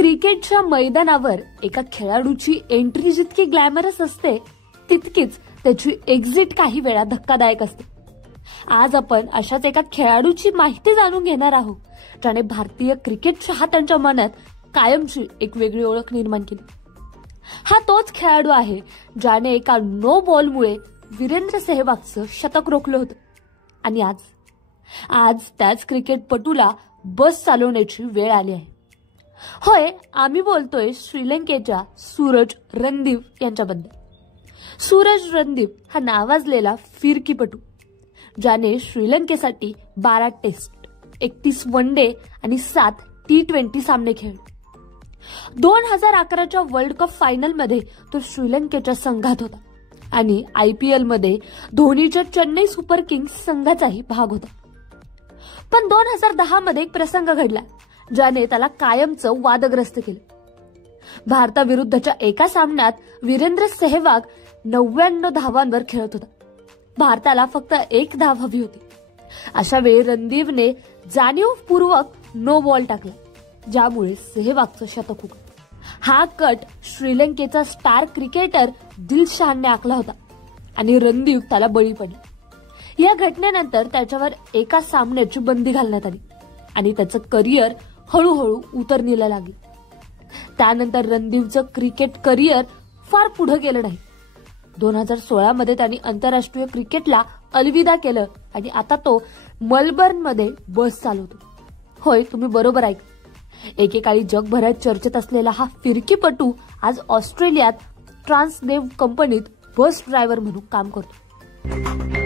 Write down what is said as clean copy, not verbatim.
क्रिकेटच्या मैदानावर एका खेळाडूची एंट्री जितकी ग्लॅमरस असते तितकीच त्याची एक्झिट काही वेळा धक्कादायक असते। आज आपण अशाच एका खेळाडूची माहिती जाणून घेणार आहोत, ज्याने भारतीय क्रिकेट चाहत्यांच्या मनात कायमची एक वेगळी ओळख निर्माण केली। हा तोच खेळाडू आहे ज्याने एका नो बॉलमुळे वीरेंद्र सेहवागचं शतक रोखलं होतं आणि आज त्याच क्रिकेटपटूला बस चालवण्याची वेळ आली आहे। होय, आम्ही बोलतोय श्रीलंकेच्या सूरज रणदीव यांच्याबद्दल। सूरज रणदीव हा नावाजलेला फिरकीपटू, ज्याने श्रीलंकेसाठी 12 टेस्ट, 31 वन डे आणि 7 T20 सामने खेळले। 2011च्या वर्ल्ड कप फायनल मध्ये तो श्रीलंकेच्या संघात होता आणि IPL मध्ये धोनीच्या चेन्नई सुपर किंग्स संघाचाही भाग होता। पण 2010 मध्ये एक प्रसंग घडला ज्याने त्याला कायमचं वादग्रस्त केलं। भारताविरुद्धच्या एका सामन्यात वीरेंद्र सेहवाग 99 धावांवर खेळत होता। भारताला फक्त 1 धाव हवी होती। अशा वेळी रणदीवने जाणीवपूर्वक नो बॉल टाकला, ज्यामुळे सेहवागचं शतक हुकलं। हा कट श्रीलंकेचा स्टार क्रिकेटर दिलशानने आखला होता आणि रणदीव त्याला बळी पडला। या घटनेनंतर त्याच्यावर एका सामन्याची बंदी घालण्यात आली आणि त्याचं करिअर हळूहळू उतरणीला लागलं। त्यानंतर रणदीवचं क्रिकेट करिअर फार पुढे गेलं नाही। 2016 मध्ये त्यांनी आंतरराष्ट्रीय क्रिकेटला अलविदा केलं आणि आता तो मेलबर्नमध्ये बस चालवतो। होय, तुम्ही बरोबर ऐकलं। एकेकाळी जगभरात चर्चेत असलेला हा फिरकीपटू आज ऑस्ट्रेलियात ट्रान्सदेव कंपनीत बस ड्रायव्हर म्हणून काम करतो।